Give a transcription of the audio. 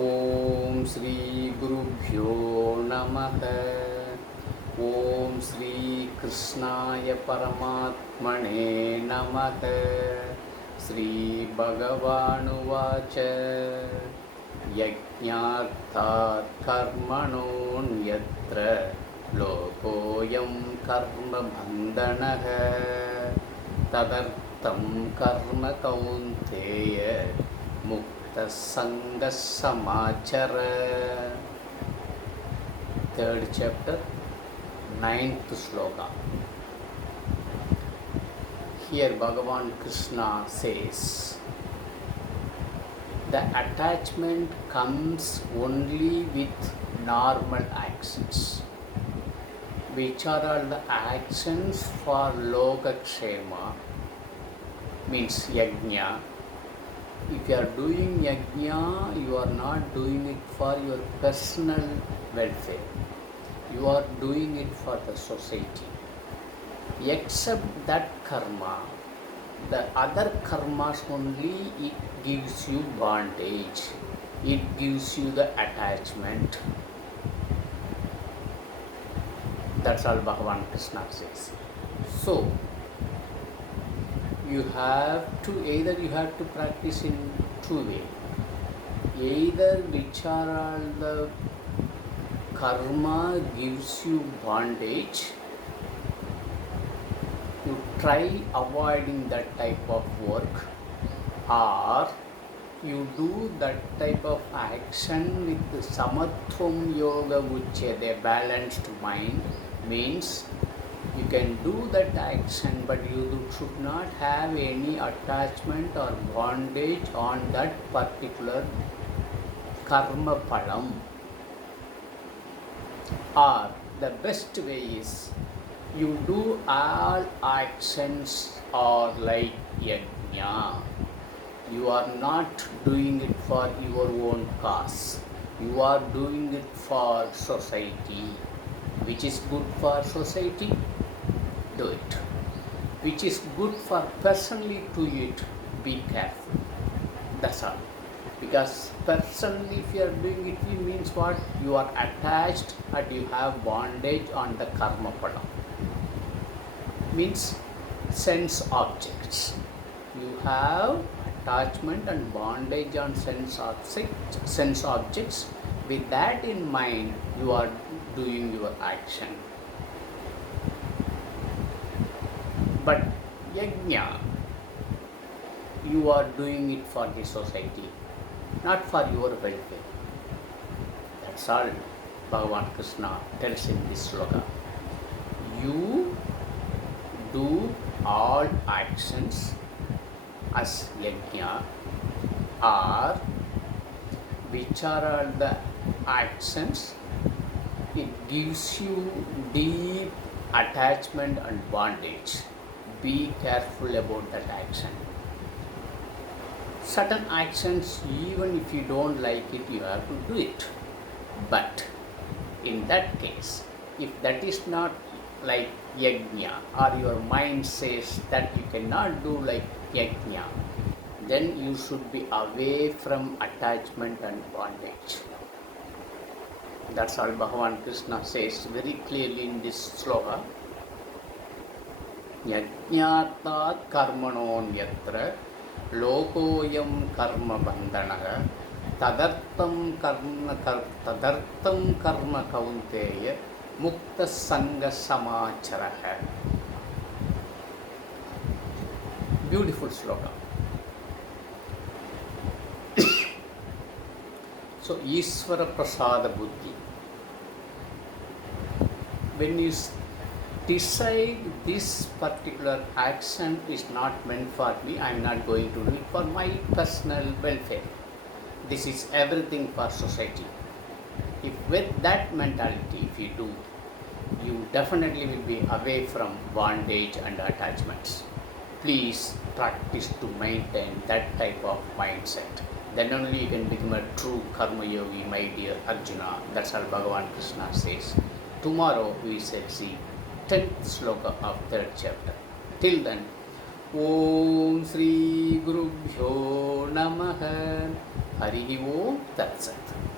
ओम श्री गुरुभ्यो नमः। ओम श्री कृष्णाय परमात्मने नमः। श्री भगवानुवाच यज्ञार्थात् कर्मणोऽन्यत्र लोकोऽयं कर्मबन्धनः तदर्थं कर्म कौन्तेय मुक्तसङ्गः समाचर। Third chapter, ninth sloka. Here Bhagavan Krishna says, the attachment comes only with normal actions, which are all the actions for Lokakshema, means yajna. If you are doing yajna, you are not doing it for your personal welfare. You are doing it for the society. Except that karma, the other karmas only, it gives you bondage. It gives you the attachment. That's all Bhagavan Krishna says. So, you have to practice in two ways. Either which are all the karma gives you bondage, you try avoiding that type of work, or you do that type of action with the samatvam yoga uchyate, balanced mind, means you can do that action, but you should not have any attachment or bondage on that particular karma phalam. Or the best way is you do all actions are like yajna. You are not doing it for your own cause. You are doing it for society. Which is good for society, do it. Which is good for personally, do it. Be careful. That's all. Because personally, if you are doing it, it means what? You are attached and you have bondage on the karma phala. Means sense objects. You have attachment and bondage on sense objects. With that in mind, you are doing your action. But yajna, you are doing it for the society, not for your welfare. That's all Bhagavan Krishna tells in this sloka. You do all actions as yajna, or which are all the actions, it gives you deep attachment and bondage. Be careful about that action. Certain actions, even if you don't like it, you have to do it. But in that case, if that is not like yajna, or your mind says that you cannot do like yajna, then you should be away from attachment and bondage. That's all Bhagavan Krishna says very clearly in this sloka. Yajñātāt karmanonyatra lokoyam karma bandhanaha tadartam karma kaunteya mukta sanga samacharaha. Beautiful sloka. So, Ishvara Prasada Buddhi. When you decide this particular action is not meant for me, I am not going to do it for my personal welfare. This is everything for society. If with that mentality, if you do, you definitely will be away from bondage and attachments. Please practice to maintain that type of mindset. Then only you can become a true karma yogi, my dear Arjuna. That's all Bhagavan Krishna says. Tomorrow we shall see 10th sloka of 3rd chapter. Till then, Om Shri Gurubhyo Namaha. Harihi Om Tat Sat.